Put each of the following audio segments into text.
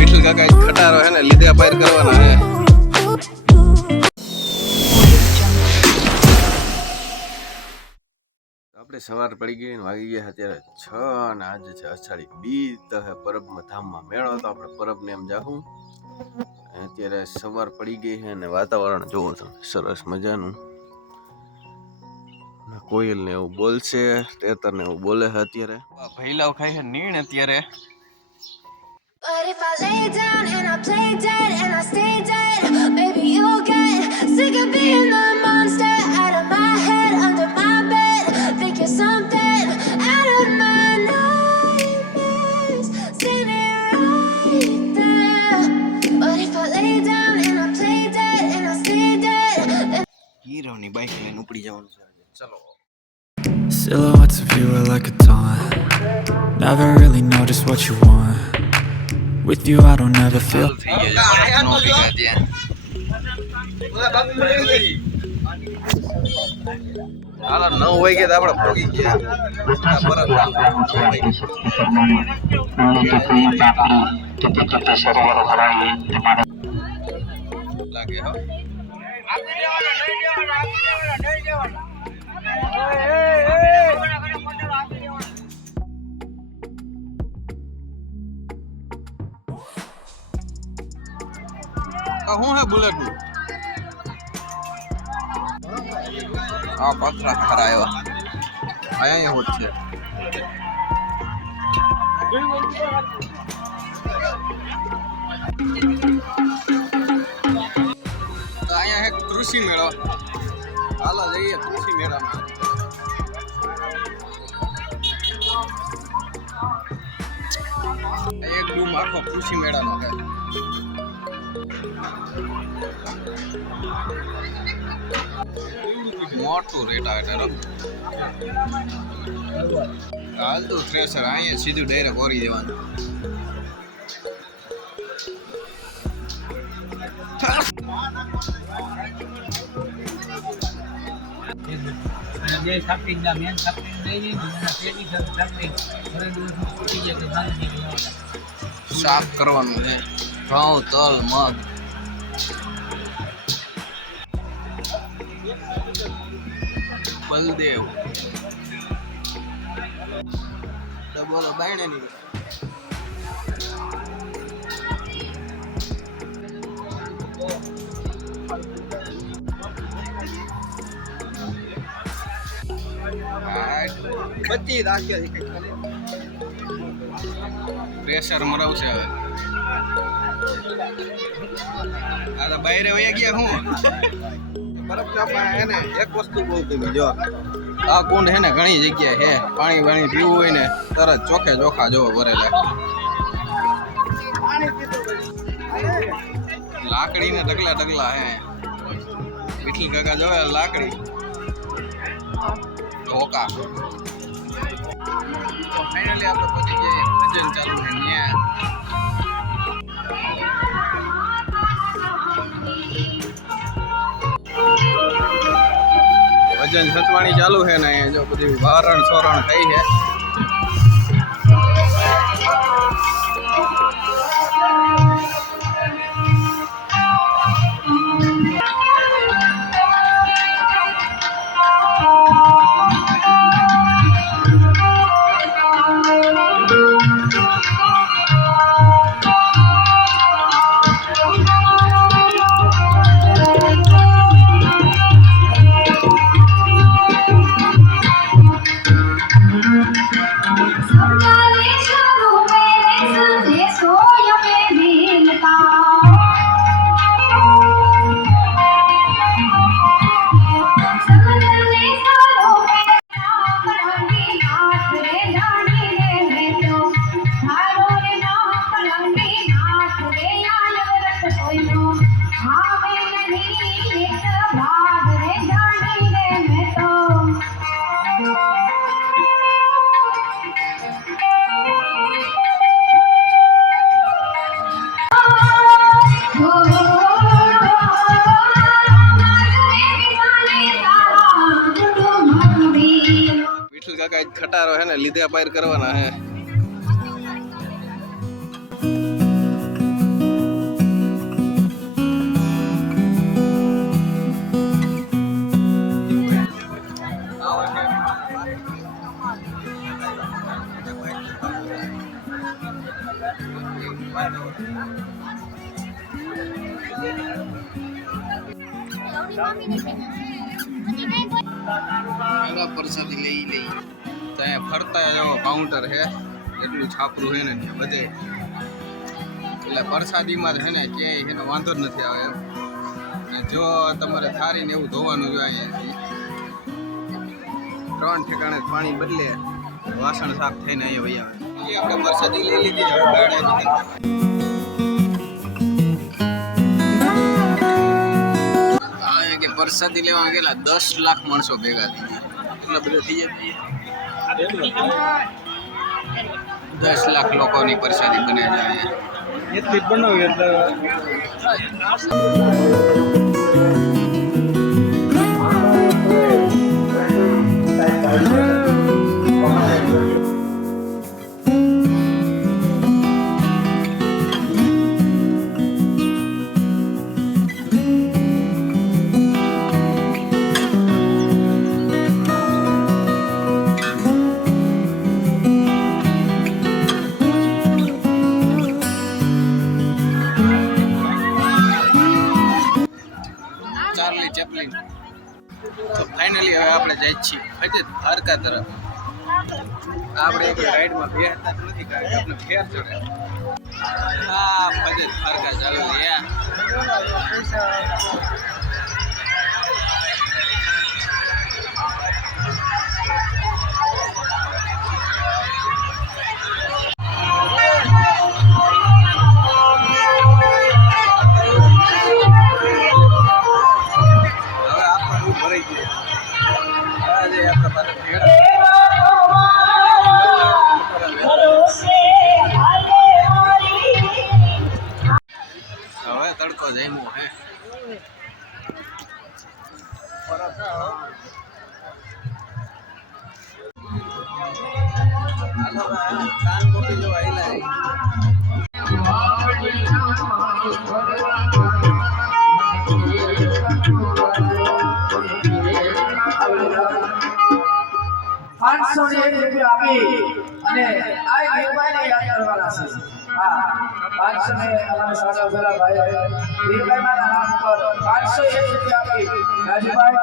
વિઠ્ઠલ કાકા ખટારો હે ને લીધા પાર કરવાના હે. આપણે સવાર પડી ગઈ ને વાગી ગયા અત્યારે 6 અને આજે છે અષાઢી બીજ હે. પરબમાં ધામમાં મેળો તો આપણે પરબને એમ જાહું. અત્યારે સવાર પડી ગઈ છે ને વાતાવરણ જોવો તમે સરસ મજાનું. કોયલ ને એવું બોલશે, તેતર ને એવું બોલે છે અત્યારે. ભૈલાવ ખાય છે નીણ અત્યારે. But if I lay down and I play dead and I stay dead, baby you'll get sick of being the monster out of my head, under my bed, thinking something out of my nightmares, standing right there. But if I lay down and I play dead and I stay dead, then હીરોની bike લઈને ઉપડી જવાનું છે. ચલો. Silhouettes of you are like a taunt. Never really know just what you want. With you I don't ever feel. હાલો 9 વાગે તો આપણે પહોંચી ગયા. લાગે હો. હું હે બુલેટ નું આ પથરા ખરા આવ્યા અહીંયા હોત છે. અહીંયા એક કૃષિ મેળો. હાલો જઈએ કૃષિ મેળામાં. એક રૂમ આખો કૃષિ મેળાનો છે. મોટું રેટ આવે તારો. હાલ તો થ્રેસર અહીંયા સીધું ડાયરેક્ટ ઓરી દેવાનું. સાફ કરવાનું છે ઘઉં તલ મગ. બલદેવ બોલો બાયણે ની બધી રાખ્યા છે. પ્રેશર મરાવશે હવે. આ તો બહાર વયા ગયા. હું બરફના હે ને એક વસ્તુ બહુ ગમી. જો આ કુંડ હે ને ઘણી જગ્યાએ હે. પાણી પાણી પીવું હોય ને તરત ચોખે ચોખા જોવો ભરેલા. લાકડી ને ઢગલા ઢગલા હે. વિઠ્ઠલ કાકા જોવે લાકડી ધોકા. તો ફાઇનલી આપણે પહોંચી ગયા. ભજન ચાલુ છે ત્યાં. ભજન સતવાણી ચાલુ છે ને જો બધી વારણ સોરણ થઈ છે. કાંઈ ખટારો હે ને લીધે પાર કરવાના હે. પ્રસાદી લઈ ત્યાં ફરતા જો કાઉન્ટર હે એટલું છાપરું હે ને બધે એટલે પ્રસાદીમાં છે ને ક્યાંય એનો વાંધો જ નથી આવે એમ. જો તમારે થારી ને એવું ધોવાનું જોઈએ 3 ઠેકાણે પાણી બદલે વાસણ સાફ થઈને અહીંયા વહી આવે. આપણે પ્રસાદી લઈ લીધી હવે કે પ્રસાદી લેવા ગયેલા 10 લાખ માણસો ભેગા થઈ ગયા. એટલા બધા થઈ જાય 10 લાખ લોકોની પ્રસાદી બને જાય એટલી બનાવી એટલે ચેપલિન. તો ફાઇનલી હવે આપણે જઈએ છીએ ફજત દ્વારકા તરફ. આપણે એક રાઈડમાં બેસતા નથી કારણ કે આપણે ફેર ચડે. હા ફજત દ્વારકા ચાલુ યાર. હવે તડકો જમ્યો હે કાન કોપી જો આઈલા ₹501 આપી અને આ દેવભાઈને યાદ કરવાના છે. હા 500 ને અમારા સારા ભલા ભાઈ દેવભાઈના નામ પર ₹501 આપી રાજુભાઈ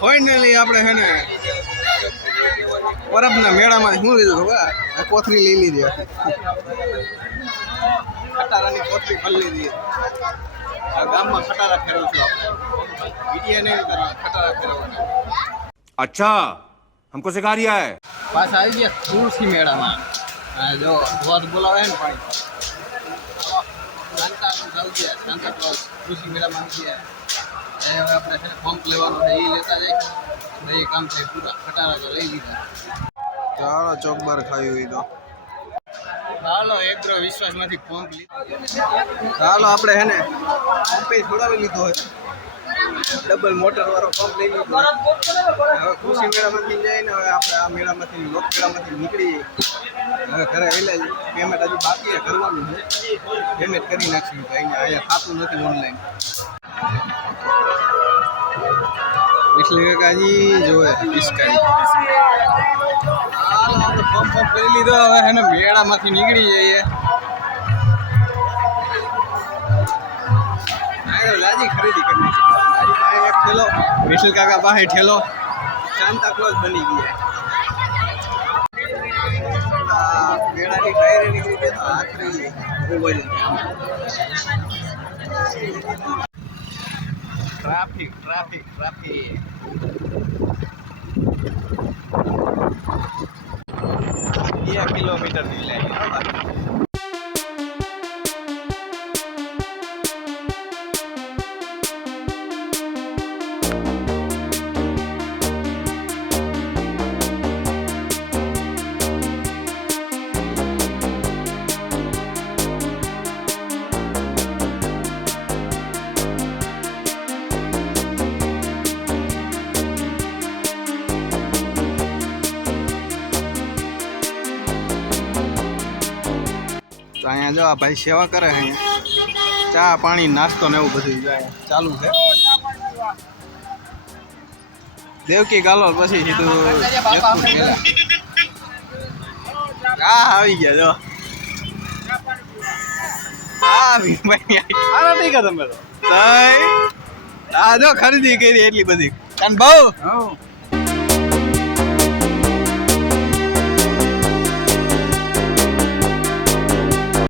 ફાઇનલી આપણે છે ને પરબના મેળામાંથી શું લીધું ખબર? આ કોથરી લઈ લીધી. ખટારાની કોથરી ભરી લીધી. આ ગામમાં ખટારા ફેરવું છું આપણે. વિડીયો નહીં કરવા ખટારા ફેરવવાના. अच्छा हमको सिखा रिया है. પાછા આવી ગયા તુલસી મેળામાં. જો ધોધ બોલાવે ને પાણી સાંતા ક્લોઝ તુલસી મેળામાં આવી ગયા. હવે આપણે છે પંપ લેવાનો છે એ લેતા જાય એ કામ છે પૂરા ખટારા તો લઈ લીધા. ચાલો ચોકબાર ખાવી હોય તો ચાલો એગ્રો વિશ્વાસમાંથી પંપ લીધો. ચાલો આપણે હે ને પંપે છોડાવી લીધો હોય ડબલ મોટર વાળો પંપ લઈ લીધો. હવે ખુશી મેળામાંથી જાય ને હવે આપણે આ મેળામાંથી લોક મેળામાંથી નીકળી હવે ઘરે વહેલા પેમેન્ટ હજુ બાકી છે કરવાનું છે. પેમેન્ટ કરી નાખ્યું અહીંયા થતું નથી ઓનલાઈન. पिछले काजी जो है इसका આપણે પંપ કરી લીધો. હવે હે ને મેળામાંથી નીકળી જઈએ. લાજી ખરીદી કરી એક ઠેલો વિઠલ કાકા પાસે ઠેલો સાંતા ક્લોઝ બની ગયા. મેળાની ટાયરે નીકળી ગયા તો હાથ રહી ટ્રાફિક ટ્રાફિક ટ્રાફિક 2 કિલોમીટર ની લાઈન તો અહીંયા જો આ ભાઈ સેવા કરે છે અહીંયા ચા પાણી નાસ્તો ને એવું બધું જાય ચાલુ છે દેવકી ગાલો પછી સીધું જેતપુર ગયેલા આવી ગયા જો ભાઈ તમે તો જો ખરીદી કરી એટલી બધી કાન બહુ